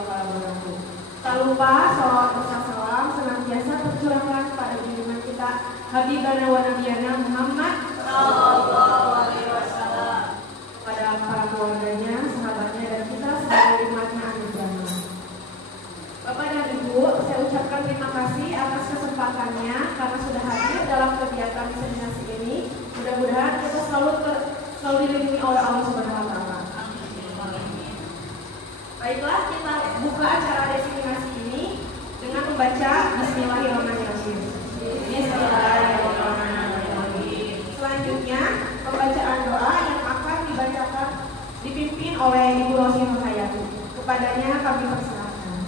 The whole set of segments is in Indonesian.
warahmatullahi wabarakatuh. Tak lupa salawat serta salam senantiasa tercurahkan pada junjungan kita Habibana wa Nabiyana Muhammad sallallahu alaihi wasallam, kepada para keluarganya, sahabatnya, dan kita sebagai umatnya akhir zaman. Bapak dan Ibu, saya ucapkan terima kasih atas kesempatannya karena sudah hadir dalam kegiatan diseminasi ini. Mudah-mudahan kita selalu dilindungi oleh Allah Subhanahu wa taala. Baiklah, kita buka acara diseminasi ini dengan membaca Bismillahirrahmanirrahim. Bismillahirrahmanirrahim. Selanjutnya, pembacaan doa yang akan dipimpin oleh Ibu Rosi Nurhayati. Kepadanya kami persilakan.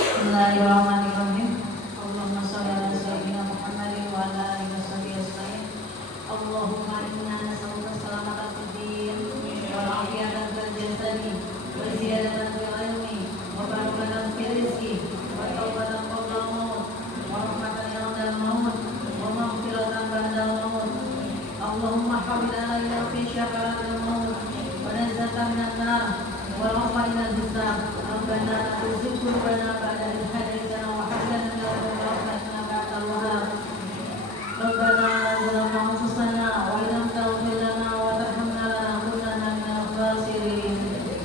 Bismillahirrahmanirrahim. Allahumma shalli ala sayyidina Muhammadin wa ala alihi washabihi ajmain. Allahumma inna nas'aluka salamatan fid din wal afiyatan fil jasadi wa ziyadatan fil ilmi wa barakatan fil rizqi wa tawbatan qabla al-maut wa rahmatan yawma al-maut wa maghfiratan ba'da al-maut. Allahumma hawwilna ila fi syafa'atil maut wa najatan minan nar wa rahmatina bizam. Rabbana tuzigh qulubana ba'da idh hadaytana wa hab lana min ladunka rahmatan innaka antal wahhab. Rabbana zalamna anfusana wa illam taghfir lana wa tarhamna lanakunanna minal khasirin.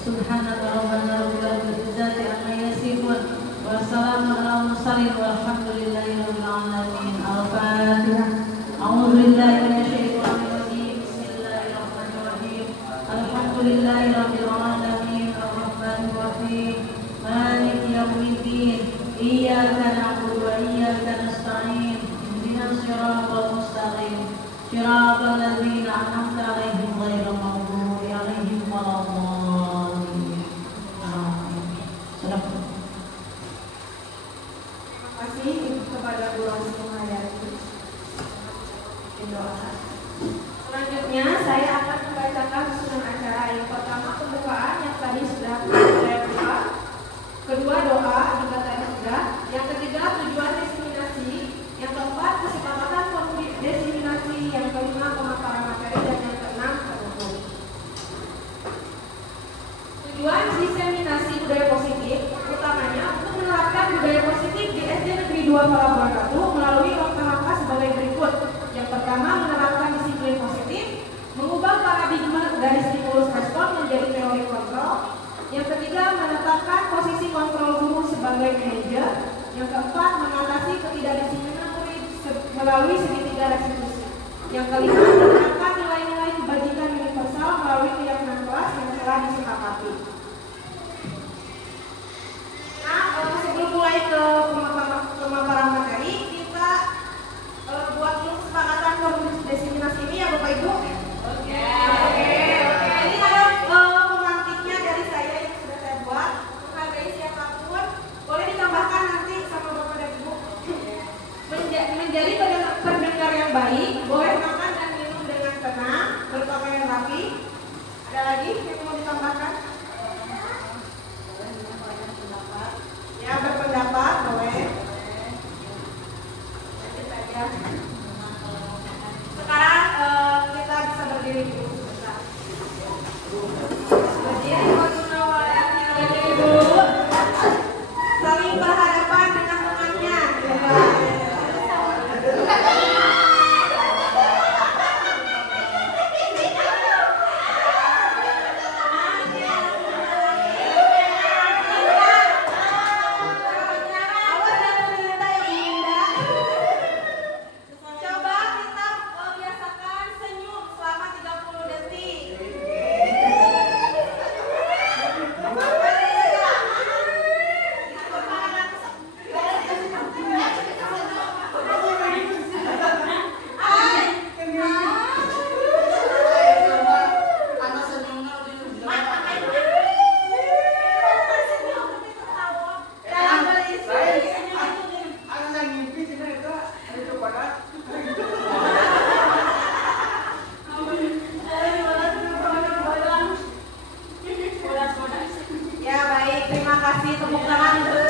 Subhanaka rabbana rabbil izzati amma yasifun wa salamun alal mursalin walhamdulillahi rabbil alamin. Al-Fatihah. A'udzu billahi minasyaitonir rajim. Bismillahirrahmanirrahim. Alhamdulillahi rabbil alamin. Arrahmanir rahim. Maliki yaumiddin. Iyyaka na'budu wa iyyaka nasta'in. Ihdinas siratal mustaqim. Siratal ladzina an'amta 'alaihim ghairil maghdubi 'alaihim waladdallin. Amin. Terima kasih kepada Bu Rosi Nurhayati. Selanjutnya saya akan membacakan susunan acara. Yang pertama pembukaan yang tadi sudah saya buka, kedua doa juga tadi sudah, yang ketiga tujuan diseminasi, yang keempat kesepakatan diseminasi, yang kelima pemaparan materi, dan yang keenam penutup. Tujuan diseminasi budaya positif utamanya untuk menerapkan budaya positif di SD Negeri 2 Palabuhan melalui langkah-langkah sebagai berikut. Yang pertama, menerapkan disiplin positif, mengubah paradigma dari stimulus respon menjadi teori kontrol. Yang ketiga, menetapkan posisi kontrol guru sebagai manajer. Yang keempat, mengatasi ketidakdisiplinan murid melalui segitiga restitusi. Yang kelima, menerapkan nilai-nilai kebajikan universal melalui keyakinan kelas yang telah disepakati. Nah, sebelum mulai ke pemaparan materi, kita buat dulu kesepakatan diseminasi ini ya Bapak Ibu. Oke. Ini ada pemantiknya dari saya yang sudah saya buat. Menghargai siapapun, boleh ditambahkan nanti sama Bapak dan Ibu. Menjadi pendengar yang baik, boleh makan dan minum dengan tenang, berpakaian rapi. Ada lagi yang mau ditambahkan? terima kasih, tepuk tangan untuk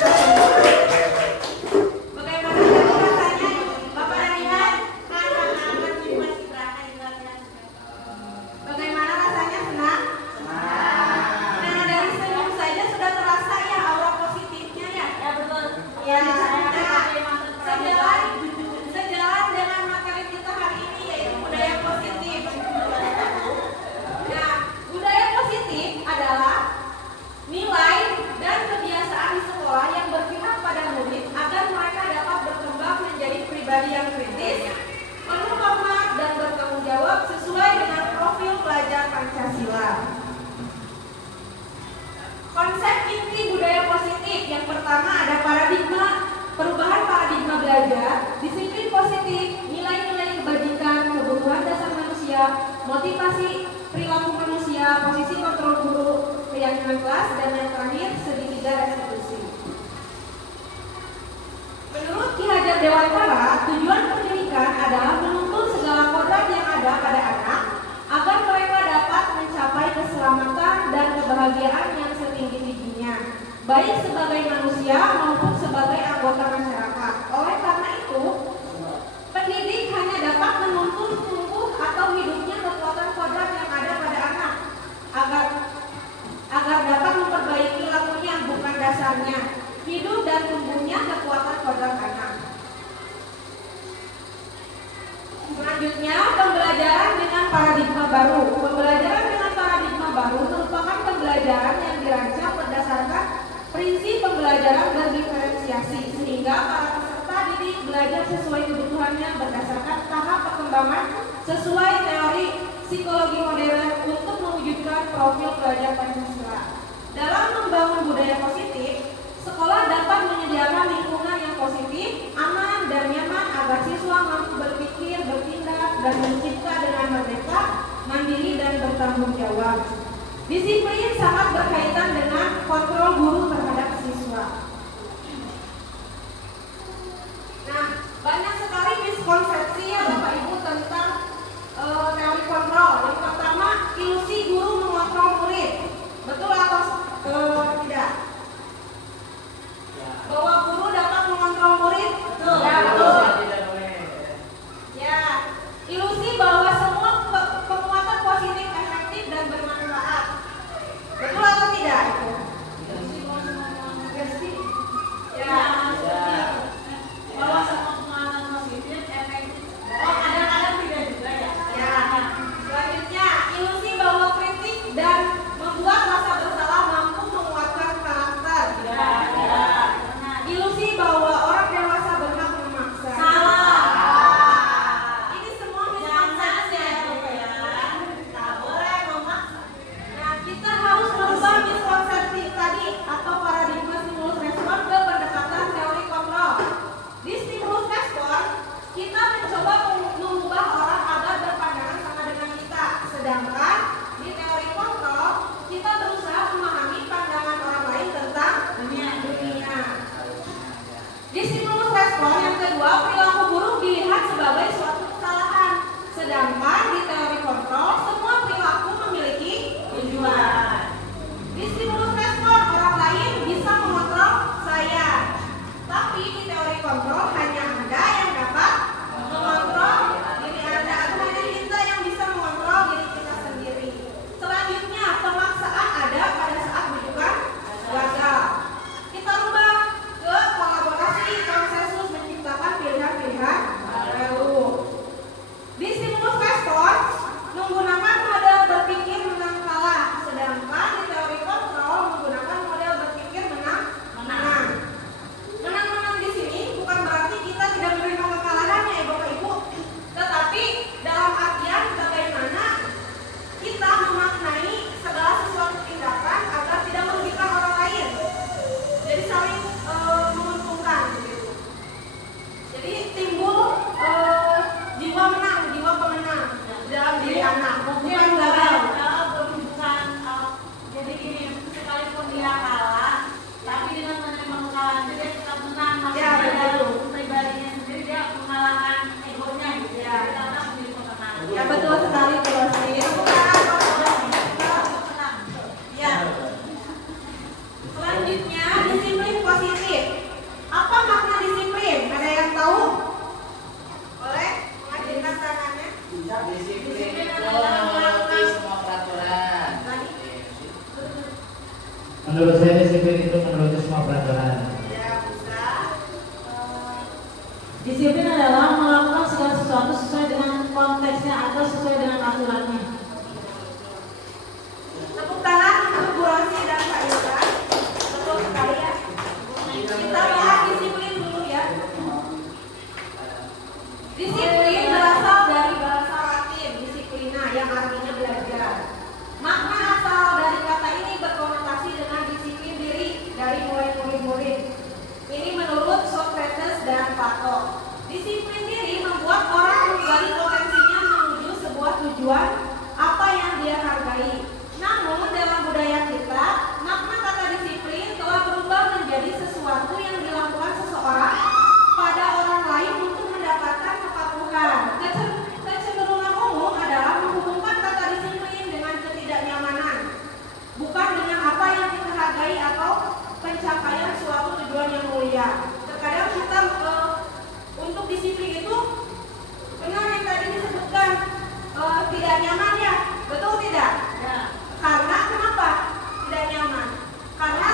bagaimana rasanya Bapak dan Ibu? Bagaimana rasanya, senang? Nah, dari senyum saja sudah terasa ya aura positifnya ya? Ya betul. Ya, sejalan dengan materi kita hari ini yaitu budaya positif. Nah, budaya positif adalah nilai dan kebiasaan di sekolah yang berpihak pada murid agar mereka dapat berkembang menjadi pribadi yang kritis, penuh hormat dan bertanggung jawab sesuai dengan profil pelajar Pancasila. Konsep inti budaya positif yang pertama ada perubahan paradigma belajar, disiplin positif, nilai-nilai kebajikan, kebutuhan dasar manusia, motivasi perilaku manusia, posisi kontrol guru, keyakinan kelas, dan yang terakhir segitiga restitusi. Menurut Ki Hajar Dewantara, tujuan pendidikan adalah menuntun segala kodrat yang ada pada anak agar mereka dapat mencapai keselamatan dan kebahagiaan yang setinggi-tingginya, baik sebagai manusia maupun sebagai anggota masyarakat. Oleh karena itu, pendidik hanya dapat menuntun tumbuh atau hidupnya kekuatan kodrat yang ada pada anak agar dapat memperbaiki lakunya, bukan dasarnya. Hidup dan tumbuhnya kekuatan kodrat anak. Selanjutnya, pembelajaran dengan paradigma baru. Pembelajaran dengan paradigma baru merupakan pembelajaran yang dirancang berdasarkan prinsip pembelajaran berdiferensiasi, sehingga para peserta didik belajar sesuai kebutuhannya berdasarkan tahap perkembangan sesuai teori psikologi modern untuk mewujudkan profil pelajar Pancasila. Dalam membangun budaya positif, sekolah dapat menyediakan lingkungan yang positif, aman, dan nyaman agar siswa mampu berpikir, bertindak, dan mencipta dengan merdeka, mandiri, dan bertanggung jawab. Disiplin sangat berkaitan dengan kontrol guru terhadap siswa. Nah, banyak sekali miskonsepsi ya Bapak Ibu tentang teori kontrol. Yang pertama, ilusi guru mengontrol murid. Betul atau tidak? Bahwa guru dapat mengontrol murid? Betul. Ya, betul. Ya, ilusi bahwa semua penguatan positif efektif dan bermanfaat. Betul atau tidak itu? Menurut saya disiplin itu menuju semua peraturan. Ya, bisa. Disiplin adalah melakukan segala sesuatu sesuai dengan konteksnya atau sesuai dengan aturannya. Tepuk tangan untuk Bu Rosi dan Kak Ira. Betul sekali ya. Kita bahas disiplin dulu ya. Disiplin berasal dari bahasa Latin disiplina yang artinya belajar. Makna asal dari kata ini berkonotasi dengan disiplin diri dari mulai murid-murid. Ini menurut Socrates dan Plato. Disiplin diri membuat orang menggali potensinya menuju sebuah tujuan apa yang dia hargai. Namun dalam budaya kita, makna kata disiplin telah berubah menjadi sesuatu yang dilakukan seseorang pada orang lain untuk mendapatkan kepatuhan. Kecenderungan umum adalah menghubungkan kata disiplin dengan ketidaknyamanan, bukan dengan apa yang kita hargai atau pencapaian suatu tujuan yang mulia. Terkadang kita untuk disiplin itu benar yang tadi disebutkan tidak nyaman ya, betul tidak? Ya. Karena kenapa tidak nyaman? Karena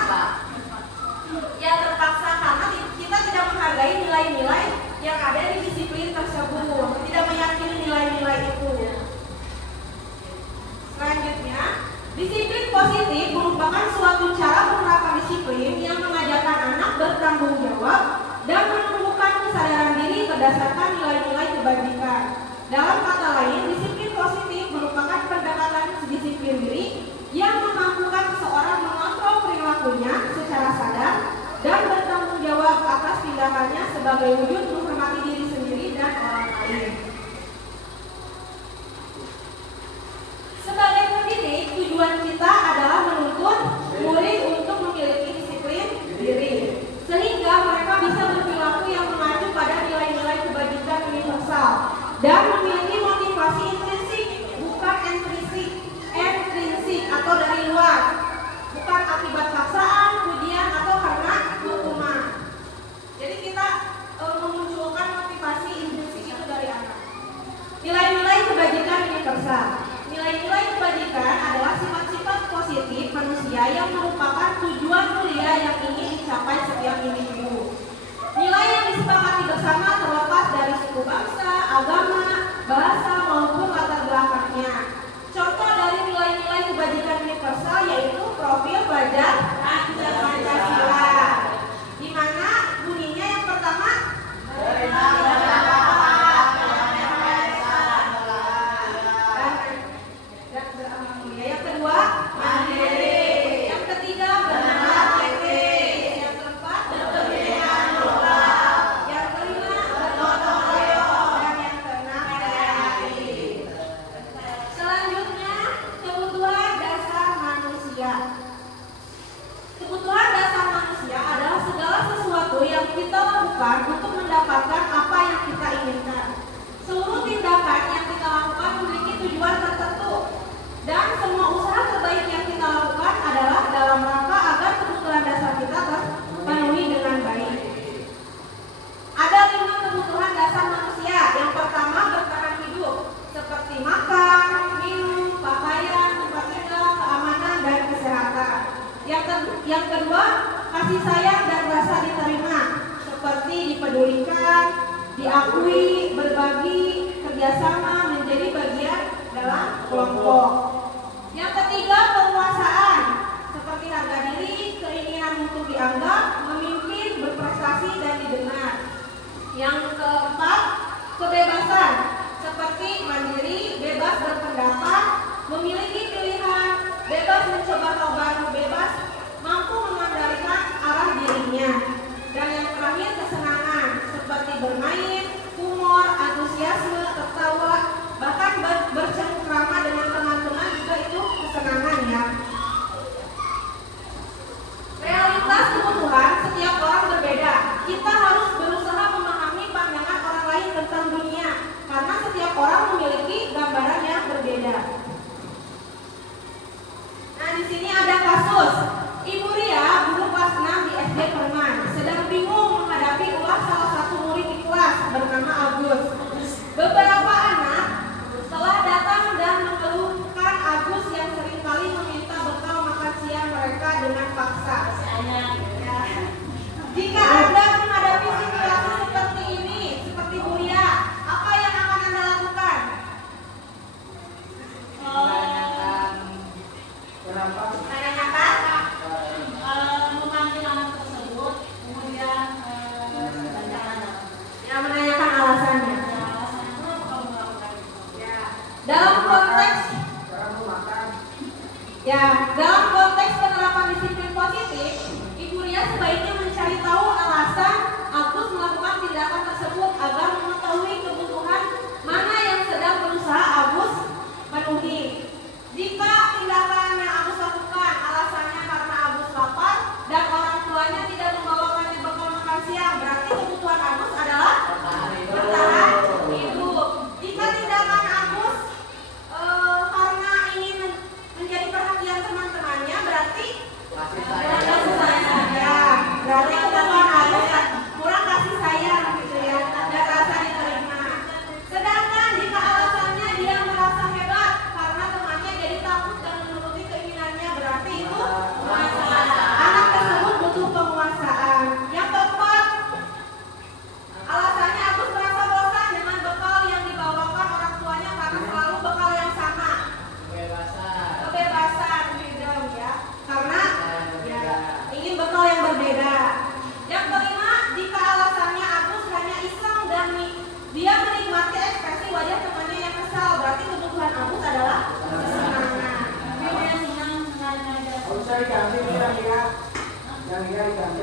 ya terpaksa, karena kita tidak menghargai nilai-nilai yang ada di disiplin tersebut, tidak meyakini nilai-nilai itu. Selanjutnya, disiplin positif merupakan suatu cara menerapkan disiplin yang mengajarkan anak bertanggung jawab dan menumbuhkan kesadaran diri berdasarkan nilai-nilai kebajikan. Dalam kata lain, disiplin positif merupakan pendekatan disiplin diri yang memampukan seseorang mengontrol perilakunya secara sadar dan bertanggung jawab atas tindakannya sebagai wujud menghormati diri sendiri dan orang lain. Sebagai pendidik, tujuan kita adalah menuntun murid untuk memiliki disiplin diri, sehingga mereka bisa berperilaku yang mengacu pada nilai-nilai kebajikan universal dan memiliki motivasi intrinsik, bukan intrinsik atau dari luar, bukan akibat paksaan, pujian atau karena hukuman. Jadi kita memunculkan motivasi intrinsik itu dari anak. Nilai-nilai kebajikan universal. Nilai-nilai kebajikan adalah sifat-sifat positif manusia yang merupakan tujuan mulia yang ingin dicapai setiap individu. Nilai yang disepakati bersama terlepas dari suku bangsa, agama, bahasa maupun latar belakangnya. Contoh dari nilai-nilai kebajikan universal yaitu profil pelajar Pancasila, di mana bunyinya yang pertama yang kedua mandiri, yang ketiga benar etis, yang keempat berkepentingan global, yang kelima bergotong royong, dan yang keenam kreatif. Selanjutnya, kebutuhan dasar manusia. Kebutuhan dasar manusia adalah segala sesuatu yang kita lakukan untuk mendapatkan apa yang kita inginkan. Seluruh tindakan yang kita lakukan memiliki tujuan tertentu, dan semua usaha terbaik yang kita lakukan adalah dalam rangka agar kebutuhan dasar kita terpenuhi dengan baik. Ada 5 kebutuhan dasar manusia. Yang pertama, bertahan hidup, seperti makan, minum, pakaian, tempat tinggal, keamanan, dan kesehatan. Yang kedua, kasih sayang dan rasa diterima, seperti dipedulikan, diakui, berbagi, kerjasama, menjadi bagian dalam kelompok. Yang ketiga, penguasaan, seperti harga diri, keinginan untuk dianggap, memimpin, berprestasi, dan didengar. Yang keempat, kebebasan, seperti mandiri, bebas berpendapat, memiliki pilihan, bebas mencoba hal baru, bebas mampu mengendalikan arah dirinya. Dan yang terakhir, kesenangan, seperti bermain, humor, antusiasme, tertawa, bahkan bercengkrama dengan teman-teman juga itu kesenangan ya. Realitas kebutuhan setiap orang berbeda. Kita harus berusaha memahami pandangan orang lain tentang dunia, karena setiap orang memiliki gambaran yang berbeda. Nah, di sini ada kasus. positif, Ibu Ria sebaiknya mencari tahu alasan Agus melakukan tindakan tersebut agar mengetahui kebutuhan mana yang sedang berusaha Agus penuhi. Jika tindakan yang Agus lakukan alasannya karena Agus lapar dan orang tuanya tidak membawakannya bekal makan siang, berarti kebutuhan Agus adalah bertahan hidup. Jika tindakan Agus karena ingin menjadi perhatian teman-temannya, berarti berarti kebutuhan Agus kurang kasih sayang gitu ya, dan rasa diterima. Sedangkan jika alasannya dia merasa hebat karena temannya jadi takut dan menuruti keinginannya, berarti itu anak tersebut butuh penguasaan. Yang keempat, alasannya Agus merasa bosan dengan bekal yang dibawakan orang tuanya karena selalu bekal yang sama. Kebebasan freedom ya, karena ya, ingin bekal yang berbeda. Yang kelima, jika alasannya Agus hanya iseng dan dia menikmati ekspresi wajah temannya yang kesal, berarti kebutuhan Agus adalah kesenangan. Dia senang sengaja. Usah diganti kira-kira. Yang kira diganti.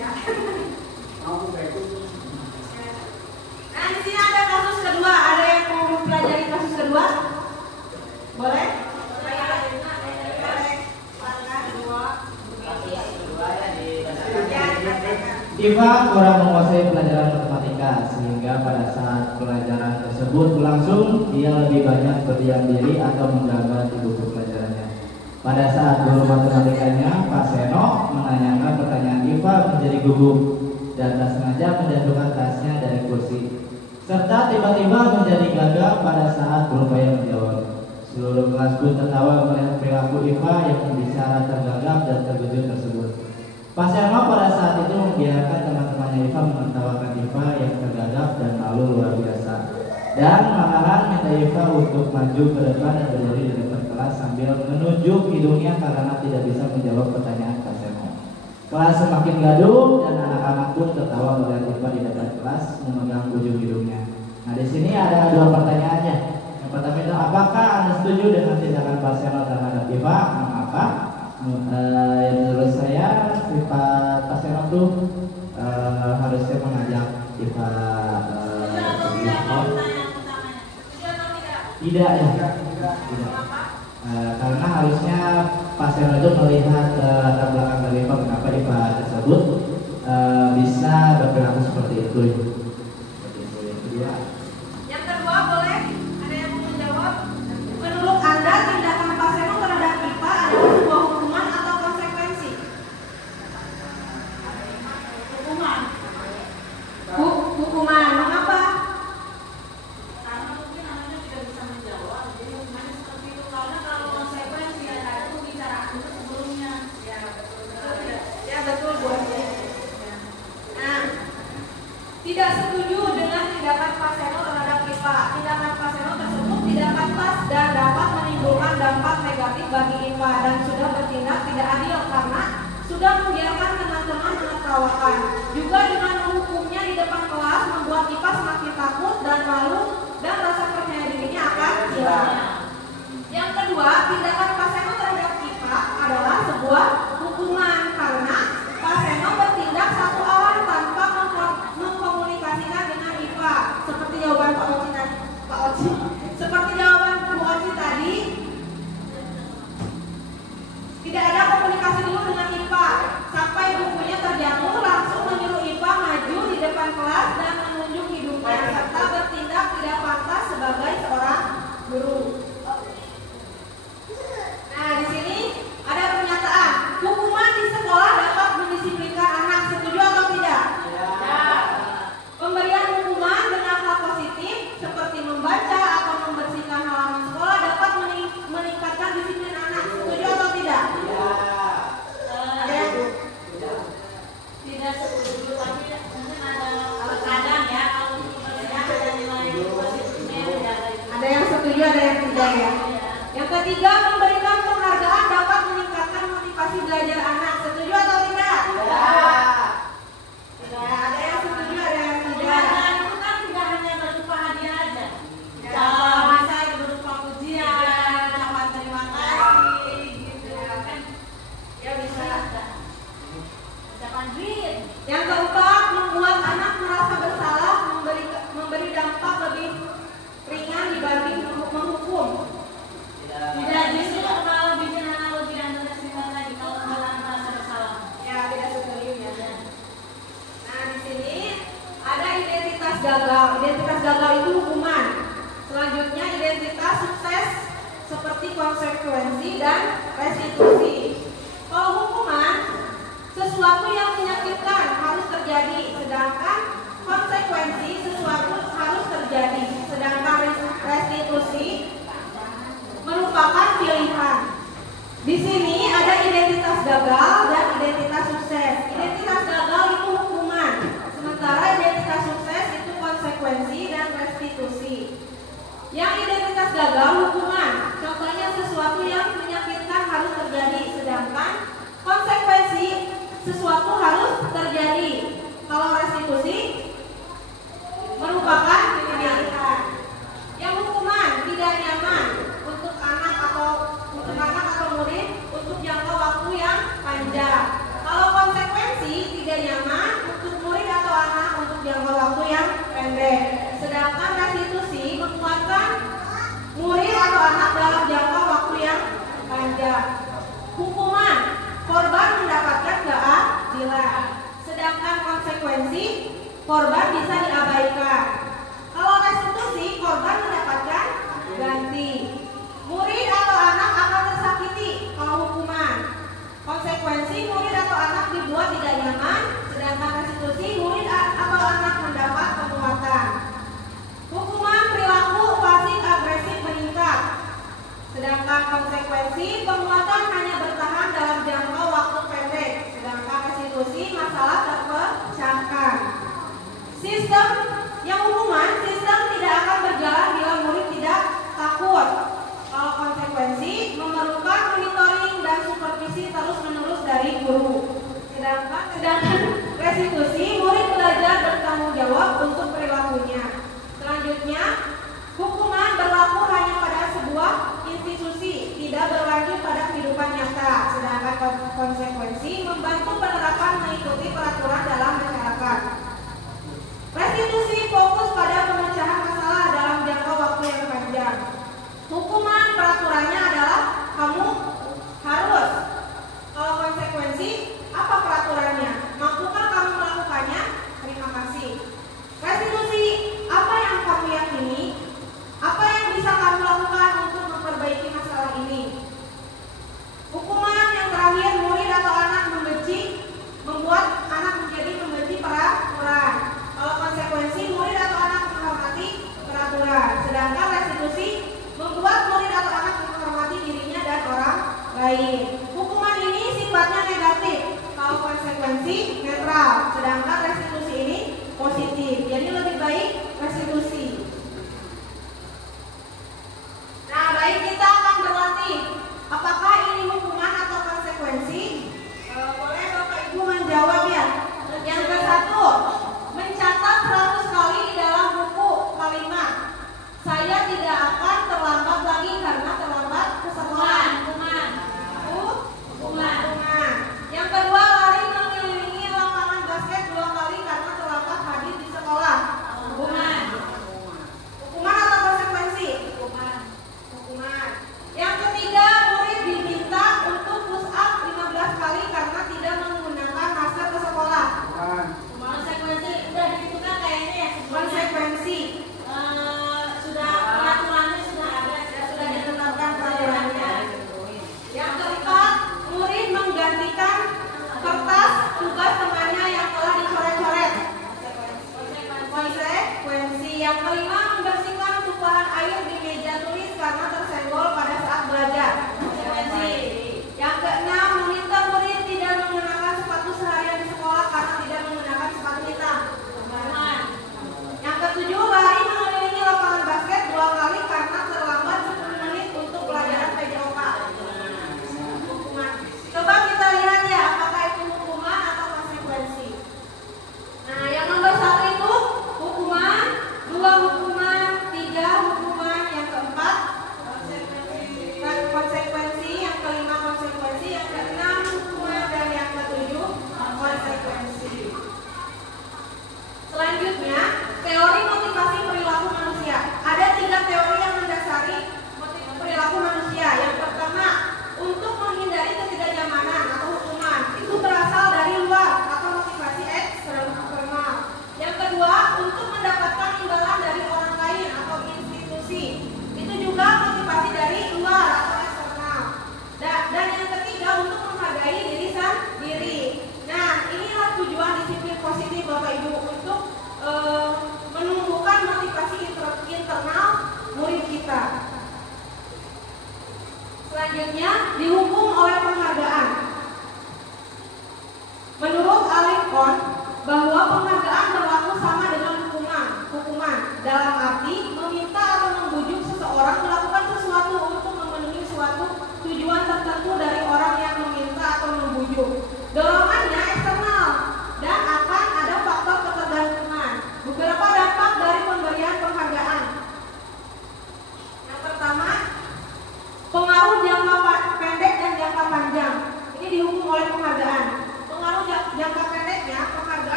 Ya. Mau begitu. Nah, di sini ada kasus kedua. Ada yang mau mempelajari kasus kedua? Boleh? Iva kurang menguasai pelajaran matematika sehingga pada saat pelajaran tersebut berlangsung dia lebih banyak berdiam diri atau menggambar di buku pelajarannya. Pada saat guru matematikanya Pak Seno menanyakan pertanyaan, Iva menjadi gugup dan tak sengaja menjatuhkan tasnya dari kursi serta tiba-tiba menjadi gagap pada saat berupaya menjawab. Seluruh kelas pun tertawa melihat perilaku Iva yang bicara tergagap dan terkejut tersebut. Pak Seno pada saat itu membiarkan teman-temannya Iva menertawakan Iva yang tergagap dan malu luar biasa, dan malahan minta Iva untuk maju ke depan dan berdiri di depan kelas sambil menunjuk hidungnya karena tidak bisa menjawab pertanyaan Pak Seno. Kelas semakin gaduh dan anak-anak pun tertawa melihat Iva di depan kelas memegang ujung hidungnya. Nah, di sini ada dua pertanyaannya. Yang pertama itu, apakah Anda setuju dengan tindakan Pak Seno terhadap Iva? Mengapa? Menurut saya sifat Pak Seno tuh harusnya mengajak Iva tidak ya, tidak. Karena harusnya Pak Seno itu melihat latar belakang dari Iva, kenapa Iva tersebut bisa berperilaku seperti itu. Yang kedua. Yang kedua, boleh? Ada yang mau menjawab? Menurut Anda, tindakan Pak Seno terhadap Iva adalah sebuah hukuman atau konsekuensi? Hukuman. Hukuman. Mengapa? Karena mungkin anaknya tidak bisa menjawab, jadi hukumannya seperti itu. Karena kalau konsekuensi ada pembicaraan itu sebelumnya. Ya betul. Ya betul, Bu. Nah, tidak setuju dengan tindakan Pak Seno terhadap Iva. Tindakan Pak Seno tersebut tidak pantas dan dapat menimbulkan dampak negatif bagi Iva dan sudah bertindak tidak adil karena sudah membiarkan teman-teman menertawakan. Juga dengan menghukumnya di depan kelas membuat Iva semakin takut dan malu dan rasa percaya dirinya akan hilang. Yang kedua, tindakan Pak Seno terhadap Iva adalah sebuah hukuman karena Pak Seno bertindak satu arah tanpa mengkomunikasikan dengan Iva. Seperti jawaban Pak Oci. Seperti jawaban Bu Oci tadi, tidak ada komunikasi dulu dengan Iva. Sampai bukunya terjatuh, langsung menyuruh Iva maju di depan kelas dan menunjuk hidungnya serta bertindak tidak pantas sebagai seorang guru. Yang keempat, membuat anak merasa bersalah, memberi dampak lebih ringan dibanding menghukum. Tidak, justru kalau bikin anak lebih antusias lagi kalau anak merasa bersalah. Ya, tidak setuju ya. Nah, di sini ada identitas gagal. Identitas gagal itu hukuman. Selanjutnya identitas sukses seperti konsekuensi dan restitusi. Kalau hukuman, sesuatu yang menyakitkan harus terjadi, sedangkan konsekuensi sesuatu harus terjadi, sedangkan restitusi merupakan pilihan. Di sini ada identitas gagal dan identitas sukses. Identitas gagal itu hukuman, sementara identitas sukses itu konsekuensi dan restitusi. Yang identitas gagal hukuman, contohnya sesuatu yang menyakitkan harus terjadi, sedangkan konsekuensi sesuatu harus terjadi. Kalau restitusi merupakan pilihan. Yang hukuman tidak nyaman untuk anak atau murid untuk jangka waktu yang panjang. Kalau konsekuensi tidak nyaman untuk murid atau anak untuk jangka waktu yang pendek. Sedangkan restitusi menguatkan murid atau anak dalam jangka waktu yang panjang. Hukuman, korban mendapatkan keadilan. Sedangkan konsekuensi, korban bisa diabaikan. Kalau restitusi, korban mendapatkan ganti. Murid atau anak akan tersakiti kalau hukuman. Konsekuensi, murid atau anak dibuat tidak nyaman, sedangkan restitusi, murid atau anak mendapat penguatan. Hukuman perilaku pasif agresif meningkat, sedangkan konsekuensi penguatan hanya bertahan dalam jangka waktu pendek, sedangkan restitusi masalah terpecahkan. Sistem yang hukuman, sistem tidak akan berjalan bila murid tidak takut. Kalau konsekuensi memerlukan monitoring dan supervisi terus-menerus dari guru. Sedangkan restitusi, murid belajar bertanggung jawab untuk perilakunya. Selanjutnya, hukuman berlaku hanya pada sebuah institusi, tidak berlanjut pada kehidupan nyata. Sedangkan konsekuensi membantu penerapan mengikuti peraturan dalam masyarakat. Restitusi fokus pada pemecahan masalah dalam jangka waktu yang panjang. Hukuman peraturannya adalah kamu harus. Kalau konsekuensi, apa peraturannya? Mampukah kamu melakukannya? Terima kasih. Restitusi, apa yang kamu yakini? Apa yang bisa kamu lakukan untuk memperbaiki masalah ini? Hukuman yang terakhir, murid atau anak membenci, membuat anak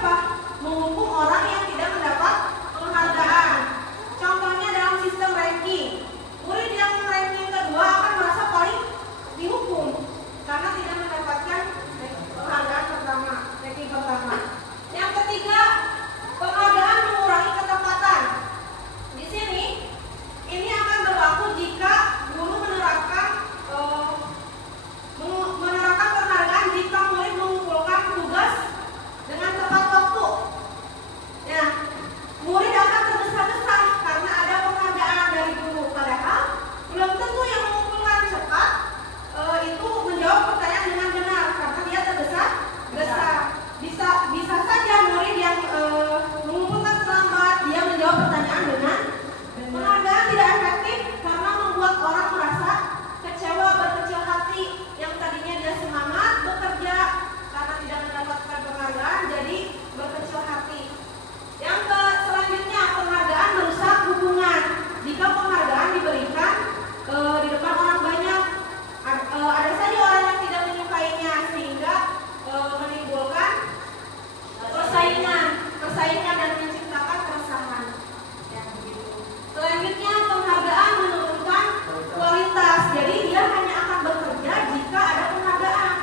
siapa? Menghukum orang yang tidak mendapat penghargaan. Contohnya dalam sistem ranking, murid yang ranking kedua akan merasa paling dihukum karena tidak mendapatkan penghargaan pertama, ranking pertama. Yang ketiga, penghargaan mengurangi ketepatan. Di sini ini akan berlaku jika guru menerapkan penghargaan jika murid mengumpulkan tugas dengan tepat waktu. Nah, murid akan tergesa-gesa karena ada penghargaan dari guru. Padahal belum tentu yang mengumpulkan cepat itu menjawab pertanyaan dengan benar karena dia tergesa-gesa. Bisa saja murid yang mengumpulkan terlambat dia menjawab pertanyaan dengan penghargaan tidak efektif karena membuat orang merasa kecewa, berkecil hati. Yang tadinya dia semangat bekerja karena tidak mendapatkan penghargaan jadi berkecil hati. Yang selanjutnya, penghargaan merusak hubungan. Jika penghargaan diberikan di depan orang banyak, ada saja orang yang tidak menyukainya sehingga menimbulkan persaingan dan menciptakan keresahan. Ya, begitu. Selanjutnya, penghargaan menurunkan kualitas. Jadi dia hanya akan bekerja jika ada penghargaan.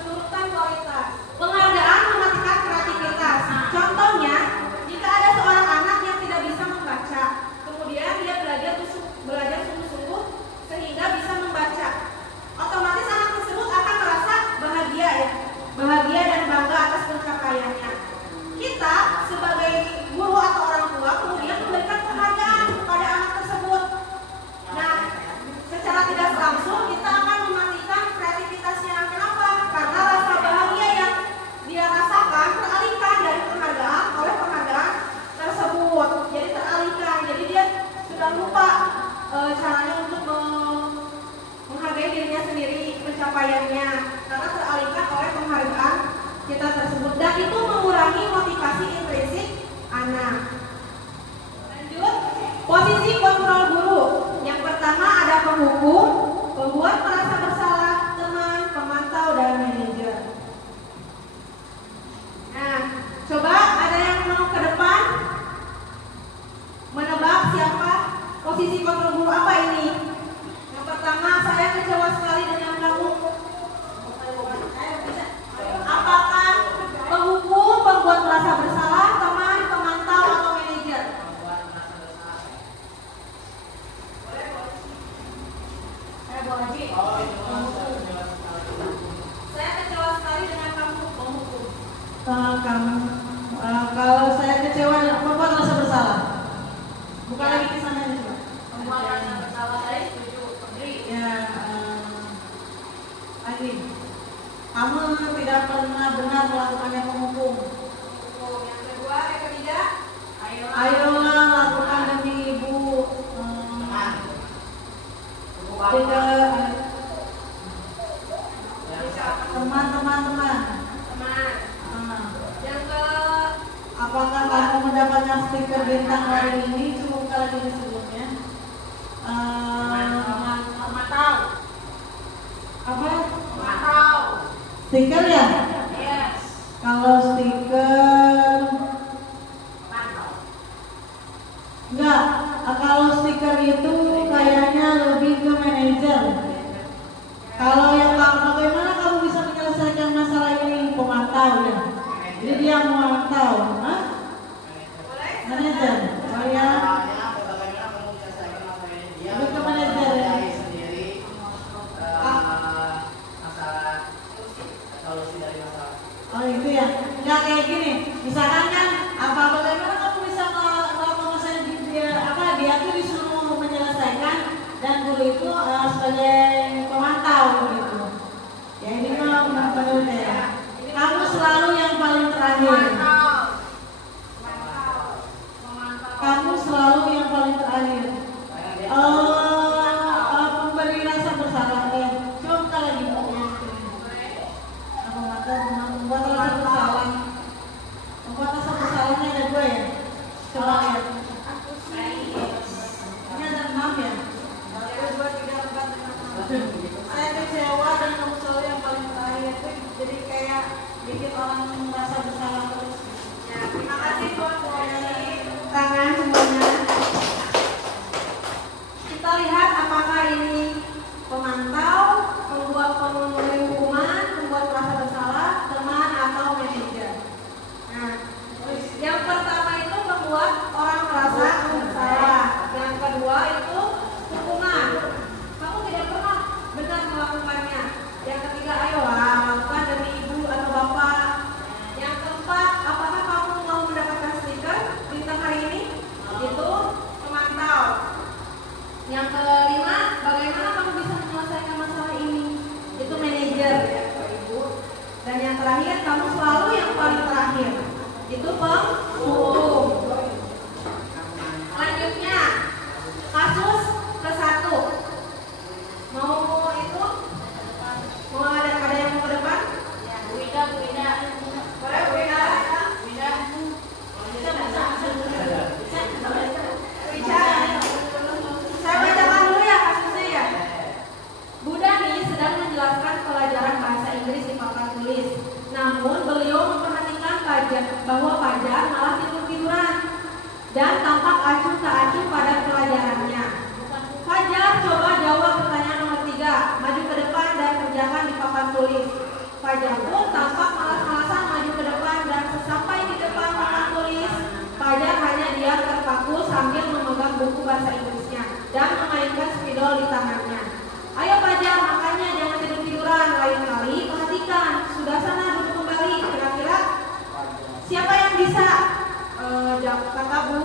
Menurunkan kualitas. Penghargaan mematikan kreativitas. Contohnya, jika ada seorang anak yang tidak bisa membaca, kemudian dia belajar sungguh-sungguh sehingga bisa membaca, otomatis anak tersebut akan merasa bahagia dan bangga atas pencapaiannya. Kita sebagai guru atau orang tua kemudian memberikan penghargaan kepada anak tersebut. Nah, secara tidak langsung kita akan mematikan kreativitasnya. Kenapa? Karena rasa bahagia yang dia rasakan teralihkan dari penghargaan oleh penghargaan tersebut. Jadi teralihkan. Jadi dia sudah lupa caranya untuk menghargai dirinya sendiri, pencapaiannya, karena teralihkan oleh penghargaan kita tersebut. Dan itu mengurangi motivasi intrinsik anak. Lanjut, posisi kontrol guru. Yang pertama ada penghukum, pembuat merasa bersalah, teman, pemantau, dan manajer. Nah, coba ada yang mau ke depan menebak siapa posisi kontrol guru apa ini? Yang pertama, saya kecewa sekali dengan kamu. Apakah penghukum, pembuat merasa bersalah, teman, pemantau, atau manajer? Saya boleh Haji. Saya kecewa sekali dengan kamu, penghukum. Kalau saya kecewa dengan pembuat rasa bersalah, bukan lagi kesana juga. Pembuat rasa bersalah, saya setuju. Ya, lagi. Kamu tidak pernah benar melakukannya penghukum. Yang kedua, yang ketiga, Ayolah lakukan demi ibu. Teman-teman. Yang ke Apakah kamu mendapatkan stiker bintang hari ini? Cukup lagi di sebelumnya. pemantau. Apa? Pemantau. Stiker ya? Yes. Kalau stiker enggak. Kalau stiker itu kayaknya lebih ke manajer. Kalau yang bagaimana kamu bisa menyelesaikan masalah ini? Pemantau ya. Jadi dia memantau. Hah? Manajer. Oh ya. Lebih ke manajer ya. Oh itu ya. Enggak kayak gini. Misalkan kan bagaimana kamu bisa melakukan masalah dia tuh disuruh menyelesaikan dan guru itu sebagai pemantau gitu. Ya ini mah menurut ya. Kamu selalu yang paling terakhir. Kamu selalu yang paling terakhir. Pemberi rasa bersalah. Coba lagi membuat rasa bersalah. Membuat rasa bersalahnya ada dua ya. Coba lihat. Ini ada 6 ya. 1, 2, 3, 4, 5. Saya kecewa dan kamu selalu yang paling terakhir. Jadi kayak bikin orang tangan semuanya. Kita lihat apakah ini pemantau, memberi hukuman, membuat merasa bersalah, teman atau manajer. Nah, yang pertama itu membuat orang merasa bersalah. Yang kedua itu hukuman. Kamu tidak pernah benar melakukannya. Yang ketiga, ayolah lakukan demi ibu atau bapak. Yang keempat, apakah kamu mau mendapatkan stiker bintang hari ini? Itu pemantau. Yang kelima, bagaimana kamu bisa menyelesaikan masalah ini? Itu manajer, ya, Ibu. Dan yang terakhir, kamu selalu yang paling terakhir. Itu penghukum. Selanjutnya, kasus ke-1. Mau itu? Mau ada yang mau ke depan? Ya, Bu Ida. Boleh, Bu Ida. Saya bacakan dulu ya kasusnya ya. Bu Dani sedang menjelaskan pelajaran bahasa Inggris di papan tulis. Namun beliau memperhatikan bahwa Fajar malah tidur-tiduran dan tampak acuh tak acuh pada pelajarannya. Fajar coba jawab pertanyaan nomor 3, maju ke depan dan kerjakan di papan tulis. Fajar pun tampak malas-malasan maju ke depan dan sesampai di depan papan tulis, Fajar hanya diam terpaku sambil memegang buku bahasa Inggrisnya dan memainkan spidol di tangannya. Ayo Fajar, makanya jangan tidur-tiduran, lain kali perhatikan. Sudah sana duduk kembali. Kira-kira siapa yang bisa? Kata Bu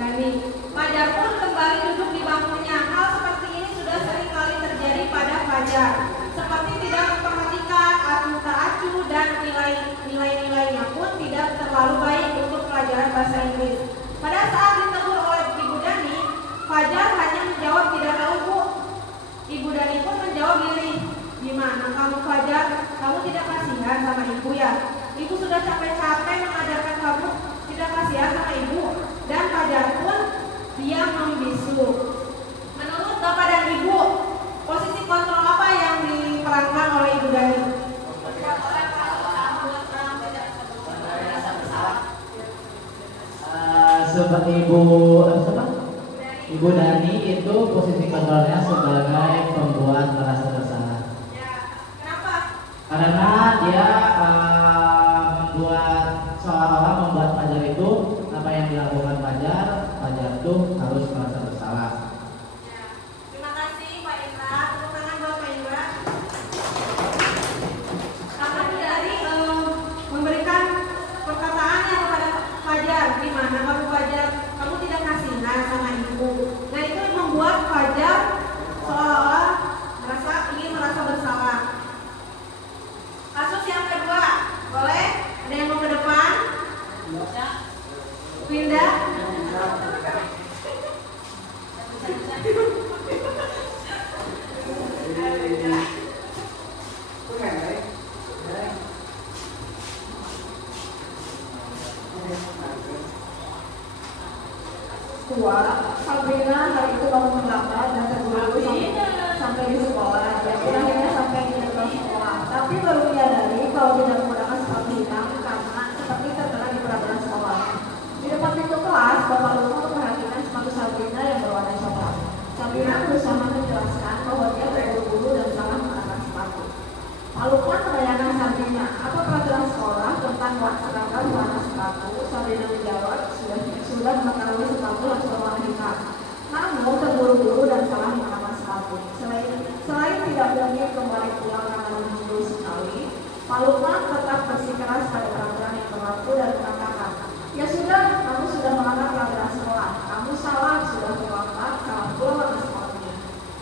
Dani. Fajar pun kembali duduk di bangkunya. Hal seperti ini sudah sering kali terjadi pada Fajar. Seperti tidak memperhatikan, acuh tak acuh, dan nilai-nilainya pun tidak terlalu baik untuk pelajaran bahasa Inggris. Pada saat ditegur oleh Ibu Dani, Fajar hanya menjawab tidak tahu Bu. Ibu Dani pun menjawab diri, gimana kamu Fajar? Kamu tidak kasihan sama ibu ya? Ibu sudah capek-capek mengajarkan kamu, tidak kasihan sama ibu. Dan Fajar pun diam membisu. Menurut Bapak dan Ibu, posisi kontrol apa yang diperankan oleh Ibu Dani? Seperti Ibu Dani itu posisi kontrolnya sebagai pembuat merasa bersalah. Ya, kenapa? Karena dia seolah-olah membuat Fajar itu apa yang dilakukan Fajar itu harus merasa bersalah. Ya, terima kasih Pak Indra. Tepuk tangan buat Pak Indra. Akan dari memberikan perkataan yang kepada Fajar, gimana kamu Fajar? Kamu tidak kasihan sama ibu. Nah itu membuat Fajar seolah-olah ingin merasa bersalah. Kasus yang kedua, boleh? Ada yang mau ke depan? Winda? Sabrina hari itu bangun terlambat dan terburu-buru sampai di sekolah. Dan akhirnya sampai di depan sekolah. Tapi baru menyadari kalau tidak menggunakan sepatu hitam karena seperti terkena di peraturan sekolah. Di depan pintu kelas, Bapak Lupa memperhatikan sepatu Sabrina yang berwarna coklat. Sabrina berusaha menjelaskan bahwa dia terburu-buru dan salah menggunakan sepatu. Pak Lukman menanyakan Sabrina, apa peraturan sekolah tentang seragam warna sepatu? Sabrina menjawab, sudah mengetahui sepatu harus berwarna hitam. Namun terburu-buru dan salah menggunakan sepatu. Selain tidak berani kembali pulang karena menunggu sekali, Pak Lukman tetap bersikeras pada peraturan yang berlaku dan mengatakan, ya sudah, kamu sudah melanggar peraturan sekolah. Kamu salah, sudah terlambat, salah pula warna sepatunya.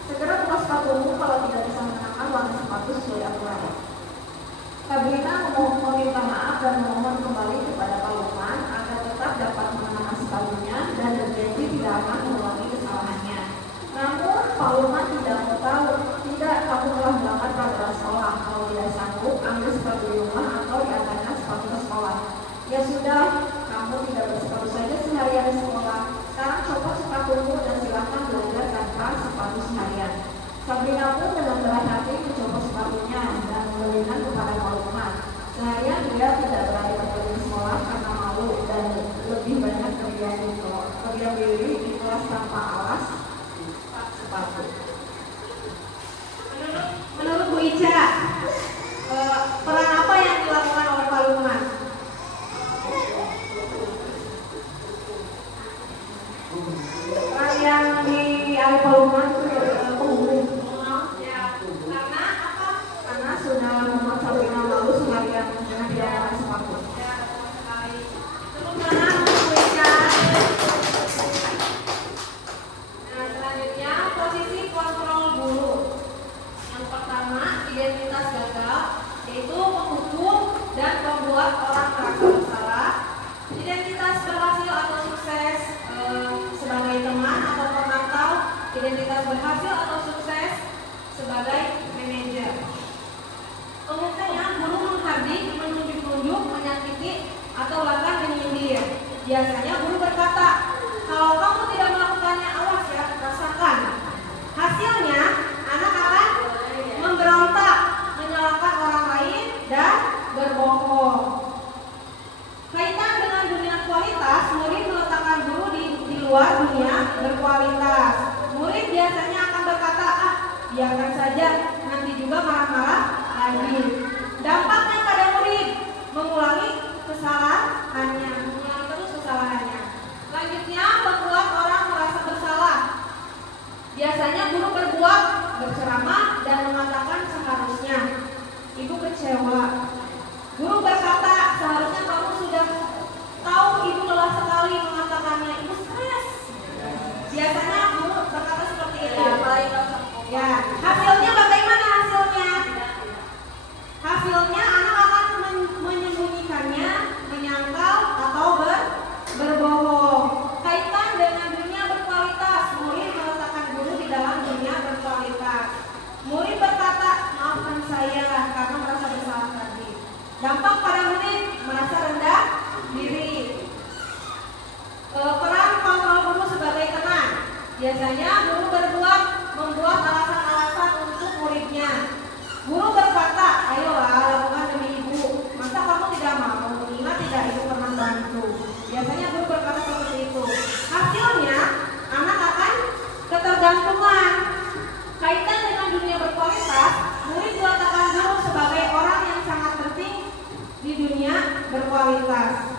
Segera buka sepatumu kalau tidak bisa mengenakan warna sepatu sesuai aturan. Sabrina meminta maaf dan memohon kembali kepada Pak Lukman agar tetap dapat mengenakan sepatunya dan berjanji tidak akan mengulangi kesalahannya. Namun Pak Lukman tidak mau tahu, tidak, kamu telah melanggar peraturan sekolah. Kalau tidak sanggup, ambil sepatu di rumah atau diantarkan sepatu ke sekolah. Ya sudah, kamu tidak bersepatu saja seharian di sekolah. Sekarang copot sepatumu dan silakan belajar tanpa sepatu seharian. Sabrina pun dengan berat hati mencopot sepatunya dan memberikan kepada Pak Lukman. Seharian dia tidak berani pergi ke sekolah karena malu dan lebih banyak pergi ke kelas tanpa alas sepatu. Menurut Bu Ica, peran apa yang dilakukan oleh Pak Lukman? Peran yang dialih Pak Lukman itu penghubung. Ya, karena apa? Karena sudah membuat Sabrina lalu seharian dengan tidak pakai sepatu. Ya, betul sekali. Tepuk tangan untuk Bu Ica. Nah, selanjutnya posisi kontrol guru. Yang pertama, identitas gagal, yaitu menghukum dan membuat orang merasa bersalah. Identitas berhasil atau sukses sebagai teman atau pemantau. Identitas berhasil atau sukses sebagai manajer. Umumnya guru menghardik, menunjuk-nunjuk, menyakiti, atau bahkan menyindir. Biasanya guru berkata, kalau kamu tidak melakukannya, awas ya, rasakan. Hasilnya, anak akan memberontak, menyalahkan orang lain, dan berbohong. Kaitan dengan dunia kualitas, murid meletakkan guru di luar dunia berkualitas. Murid biasanya akan berkata, biarkan saja, nanti juga marah-marah lagi. Dampaknya pada murid, mengulangi kesalahannya, mengulangi terus kesalahannya. Selanjutnya, membuat orang merasa bersalah. Biasanya guru berbuat, berceramah, dan mengatakan seharusnya. Ibu kecewa. Guru berkata, seharusnya kamu sudah tahu ibu lelah sekali mengatakannya, ibu stres. Biasanya guru berkata seperti itu. Ya, hasilnya bagaimana hasilnya? Hasilnya anak akan menyembunyikannya, menyangkal, atau berbohong. Kaitan dengan dunia berkualitas, murid meletakkan guru di dalam dunia berkualitas. Murid berkata, maafkan saya karena merasa bersalah tadi. Dampak pada murid merasa rendah diri. Peran kontrol guru sebagai teman. Biasanya guru membuat alasan-alasan untuk muridnya. Guru berkata, ayolah lakukan demi ibu. Masa kamu tidak mau? Ingat tidak ibu pernah bantu. Biasanya guru berkata seperti itu. Hasilnya anak akan ketergantungan. Kaitan dengan dunia berkualitas, murid meletakkan guru sebagai orang yang sangat penting di dunia berkualitas.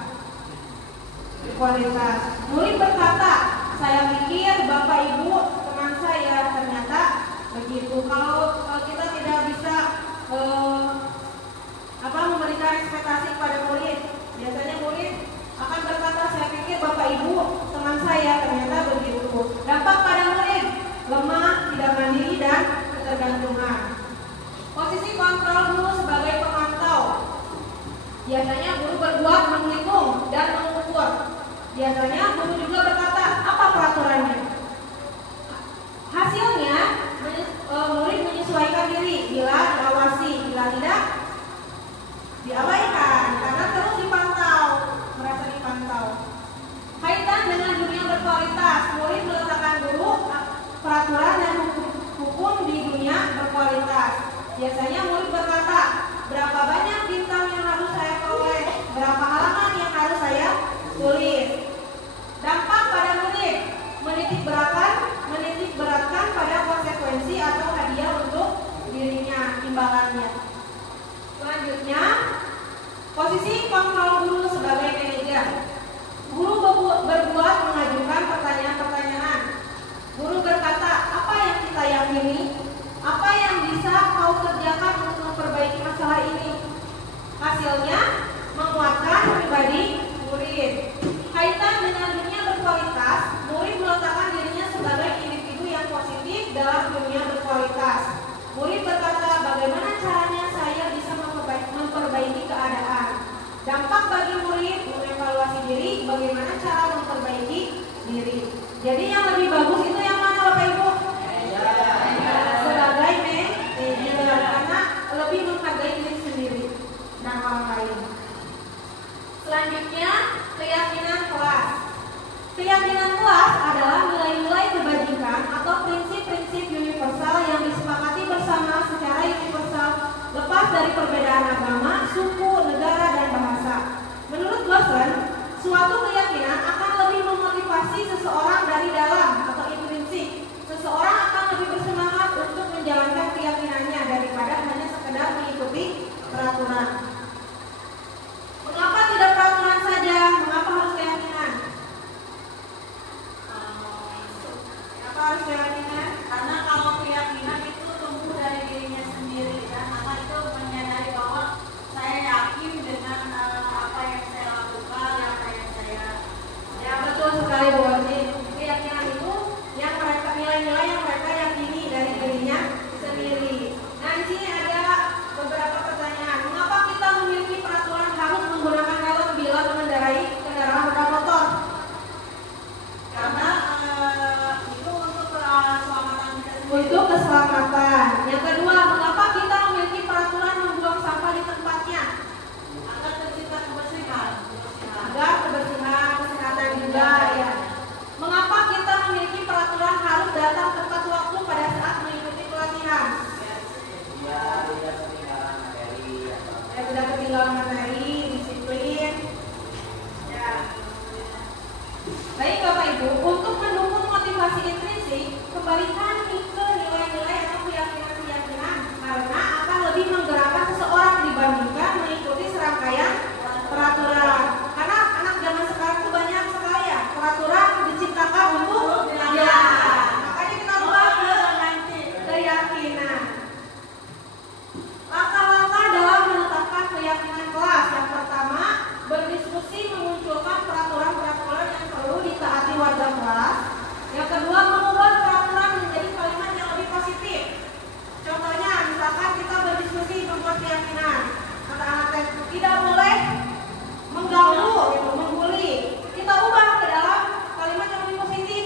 Murid berkata, saya pikir bapak ibu teman saya, ternyata begitu. Kalau kita tidak bisa memberikan ekspektasi kepada murid, biasanya murid akan berkata, saya pikir bapak ibu teman saya, ternyata begitu. Dampak pada murid, lemah, tidak mandiri, dan ketergantungan. Posisi kontrol guru sebagai pemantau. Biasanya guru berbuat menghitung dan mengukur. Biasanya guru juga berkata, apa peraturannya? Hasilnya, murid menyesuaikan diri bila diawasi, bila tidak diabaikan, karena terus dipantau, merasa dipantau. Kaitan dengan dunia berkualitas, murid meletakkan guru peraturan dan hukum di dunia berkualitas. Biasanya murid berkata, berapa banyak bintang yang harus saya peroleh, berapa halaman yang harus saya tulis. Dampak pada murid, menitik beratkan pada konsekuensi atau hadiah untuk dirinya, imbalannya. Selanjutnya, posisi kontrol guru sebagai manajer. Guru berbuat mengajukan pertanyaan-pertanyaan. Guru berkata, apa yang kita yakini? Apa yang bisa kau kerjakan untuk memperbaiki masalah ini? Hasilnya, menguatkan pribadi murid. Kaitan dengan dunia berkualitas, murid meletakkan dirinya sebagai individu yang positif dalam dunia berkualitas. Murid berkata, bagaimana caranya saya bisa memperbaiki keadaan. Dampak bagi murid mengevaluasi diri, bagaimana cara memperbaiki diri. Jadi yang lebih bagus itu yang mana Bapak Ibu? Sebagai manajer, karena lebih menghargai diri sendiri dan orang lain. Selanjutnya, keyakinan kelas. Keyakinan kelas adalah nilai-nilai kebajikan atau prinsip-prinsip universal yang disepakati bersama secara universal, lepas dari perbedaan agama, suku, negara, dan bahasa. Menurut Lawson, Suatu keyakinan akan lebih memotivasi seseorang dari dalam atau intrinsik. Seseorang akan lebih bersemangat untuk menjalankan keyakinannya daripada hanya sekedar mengikuti peraturan. Mengapa tidak peraturan saja? Mengapa harus keyakinan? Kenapa harus keyakinan? Karena kalau keyakinan itu tumbuh dari dirinya sendiri dan anak itu menyadari bahwa saya yakin dengan apa yang saya lakukan, apa yang saya. Ya betul sekali Bu Orji. Keyakinan itu yang mereka nilai-nilai yang mereka yakini dari dirinya sendiri. Nah di sini ada beberapa pertanyaan. Mengapa kita memiliki peraturan harus menggunakan helm bila mengendarai kendaraan roda motor? Karena itu untuk keselamatan kita sendiri. Untuk keselamatan. Yang kedua, mengapa kita memiliki peraturan membuang sampah di tempatnya? Agar tercipta kebersihan. Agar kebersihan, kesehatan juga ya. Mengapa kita memiliki peraturan harus datang tepat waktu pada saat mengikuti pelatihan? Biar tidak ketinggalan materi atau Ya tidak ketinggalan materi, disiplin. Ya. Baik Bapak Ibu, untuk mendukung motivasi intrinsik, kembalikan ke nilai-nilai atau keyakinan-keyakinan karena akan lebih menggerakkan seseorang dibandingkan mengikuti serangkaian peraturan. Karena anak zaman sekarang itu banyak sekali ya peraturan diciptakan untuk belajar. Makanya kita ubah ke keyakinan. Langkah-langkah dalam menetapkan keyakinan kelas. Yang pertama, berdiskusi memunculkan peraturan-peraturan yang perlu ditaati warga kelas. Yang kedua, mengubah peraturan menjadi kalimat yang lebih positif. Contohnya, misalkan kita berdiskusi membuat keyakinan, anak-anak tidak boleh mengganggu, membuli. Kita ubah ke dalam kalimat yang lebih positif.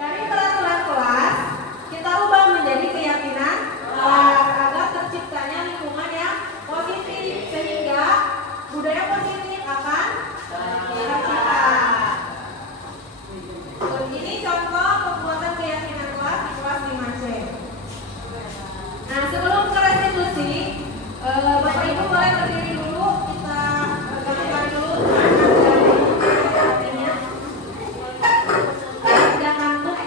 Dari peraturan kelas, kita ubah menjadi keyakinan kelas agar terciptanya lingkungan yang positif sehingga budaya positif akan tercipta. Ini contoh pembuatan keyakinan kelas di kelas 5C. Nah, sebelum ke restitusi, Bapak Ibu boleh berdiri dulu, kita ganti dulu artinya. Jangan tuh.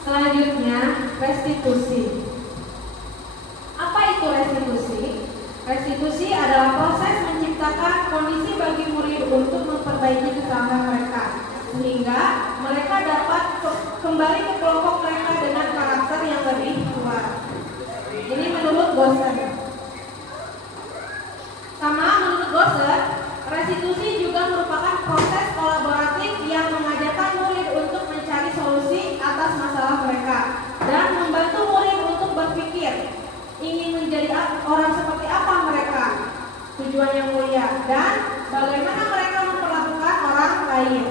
Selanjutnya, restitusi. Apa itu restitusi? Restitusi adalah proses menciptakan kondisi bagi murid untuk memperbaiki kesalahan mereka, sehingga mereka dapat kembali ke kelompok mereka dengan karakter yang lebih kuat. Ini menurut Gosser. Sama menurut Gosser, restitusi juga merupakan proses kolaboratif yang mengajarkan murid untuk mencari solusi atas masalah orang seperti apa mereka, tujuan yang mulia, dan bagaimana mereka memperlakukan orang lain.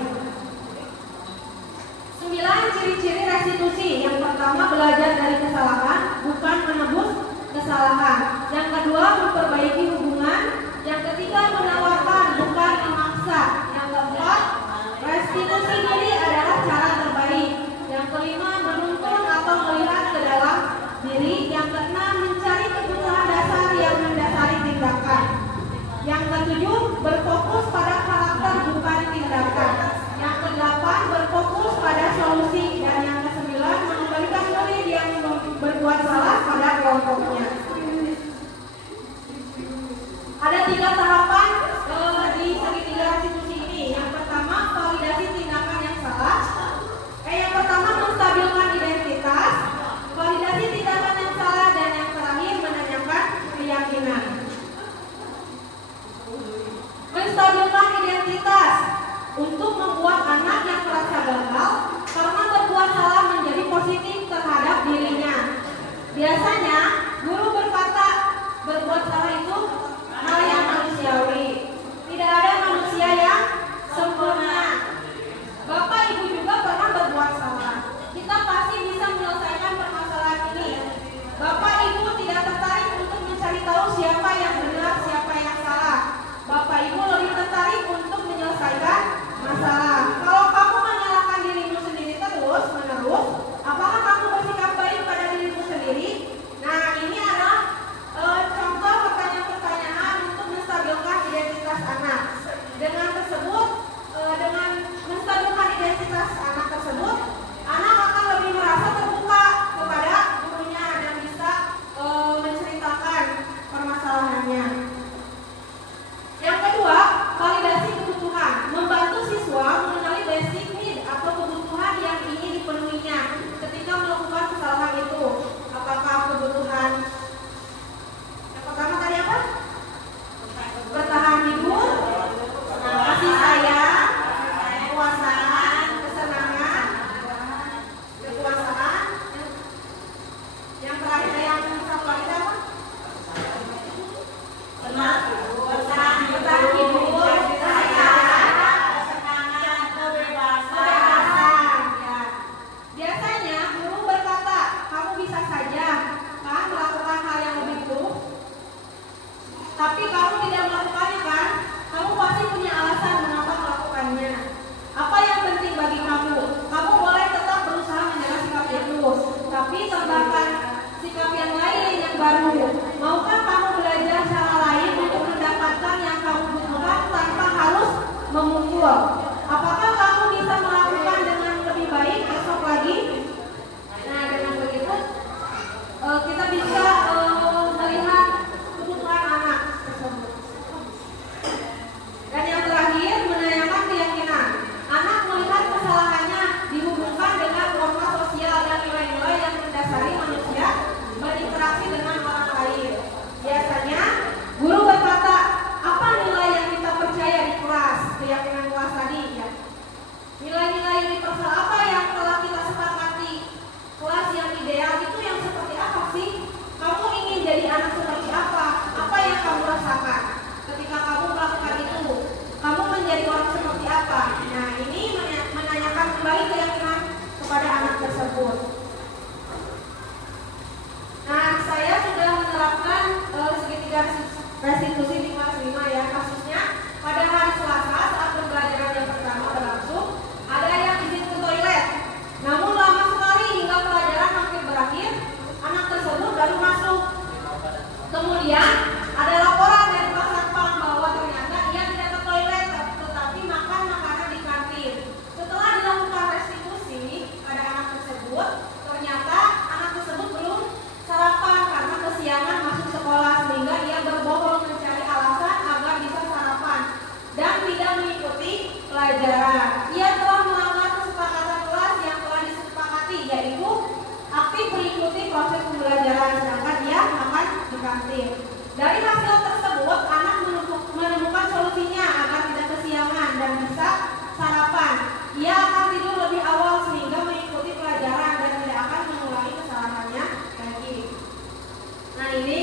9 ciri-ciri restitusi. Yang pertama, belajar dari kesalahan, bukan menebus kesalahan. Yang kedua, memperbaiki hubungan. Yang ketiga, menawarkan, bukan memaksa. Yang keempat, restitusi diri adalah cara terbaik. Yang kelima, menuntun atau melihat ke dalam diri. Yang keenam, mencari kebutuhan dasar yang mendasari tindakan. Yang ketujuh, berfokus pada karakter bukan tindakan. Yang kedelapan, berfokus pada solusi. Dan yang kesembilan, mengembalikan murid yang berbuat salah pada kelompoknya. Ada 3 tahapan di segitiga restitusi ini. Yang pertama, validasi tindakan yang salah. Yang pertama, menstabilkan identitas, validasi tindakan yang salah, dan yang terakhir, menanyakan keyakinan. Menstabilkan identitas untuk membuat anak yang merasa gagal karena berbuat salah menjadi positif terhadap dirinya. Biasanya, guru berkata berbuat salah itu hal yang manusiawi. Tidak ada manusia yang sempurna. Bapak ibu juga pernah berbuat salah. Kita pasti bisa menyelesaikan permasalahan ini. Bapak ibu tidak tertarik untuk mencari tahu siapa yang benar, siapa yang salah. Bapak ibu lebih tertarik untuk menyelesaikan masalah. Kalau kamu menyalahkan dirimu sendiri terus-menerus, apakah kamu bersikap baik pada dirimu sendiri? Nah, ini adalah contoh pertanyaan-pertanyaan untuk menstabilkan identitas anak. Dengan menstabilkan identitas anak tersebut, anak akan lebih merasa terbuka kepada gurunya dan bisa menceritakan permasalahannya. Yang kedua, validasi kebutuhan. Membantu siswa mengenali basic need atau kebutuhan yang ingin dipenuhinya ketika melakukan kesalahan itu. Apakah kebutuhan yang pertama tadi apa? Bertahan hidup, kasih sayang, kekuasaan, kesenangan, kekuasaan. Yang terakhir, yang satu lagi apa? Bertahan hidup, sayang, kesenangan, kebebasan. Ya. Biasanya guru berkata, kamu bisa saja kan melakukan hal yang lebih buruk, tapi kamu tidak melakukannya kan? Kamu pasti punya alasan mengapa melakukannya. Apa yang penting bagi kamu? Kamu boleh tetap berusaha menjaga sikap itu, tapi tambahkan sikap yang lain yang baru. Maukah kamu belajar cara lain untuk mendapatkan yang kamu butuhkan tanpa harus memukul? Apakah kamu bisa melakukan dengan lebih baik esok lagi? Nah, dengan begitu kita bisa melihat kebutuhan anak tersebut. Dan yang terakhir, menanyakan keyakinan. Anak melihat kesalahannya dihubungkan dengan norma sosial dan nilai-nilai yang mendasari manusia berinteraksi dengan orang lain. Biasanya, guru berkata, apa nilai yang kita percaya di kelas? Keyakinan kelas tadi, ya. Nilai-nilai universal apa yang telah kita sepakati? Kelas yang ideal itu yang seperti apa sih? Kamu ingin jadi anak seperti apa? Apa yang kamu rasakan ketika kamu melakukan itu? Kamu menjadi orang seperti apa? Nah, ini menanyakan kembali keyakinan kepada anak tersebut. Nah, saya sudah menerapkan segitiga restitusi di kelas 5 ya. Kasusnya pada hari Selasa saat pembelajaran yang pertama berlangsung, ada yang izin ke toilet. Namun lama sekali hingga pelajaran hampir berakhir, anak tersebut baru masuk. Kemudian ada laporan dari Pak Satpam bahwa ternyata ia tidak ke toilet tetapi makan makanan di kantin. Setelah dilakukan restitusi pada anak tersebut, ternyata anak tersebut belum sarapan karena kesiangan masuk sekolah, sehingga ia berbohong mencari alasan agar bisa sarapan dan tidak mengikuti pelajaran. Ia telah melanggar kesepakatan kelas yang telah disepakati, yaitu aktif mengikuti proses pembelajaran sedangkan ia makan di kantin. Dari hasil tersebut, anak menemukan solusinya agar tidak kesiangan dan bisa sarapan. Ia akan tidur lebih awal sehingga mengikuti pelajaran dan tidak akan mengulangi kesalahannya lagi. Nah, ini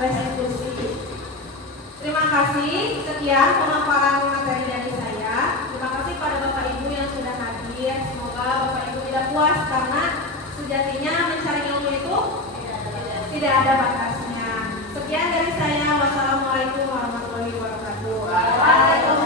restitusi. Terima kasih. Sekian pemaparan materi dari saya. Terima kasih pada Bapak Ibu yang sudah hadir. Semoga Bapak Ibu tidak puas karena sejatinya mencari ilmu itu tidak ada batasnya. Sekian dari saya. Wassalamualaikum warahmatullahi wabarakatuh.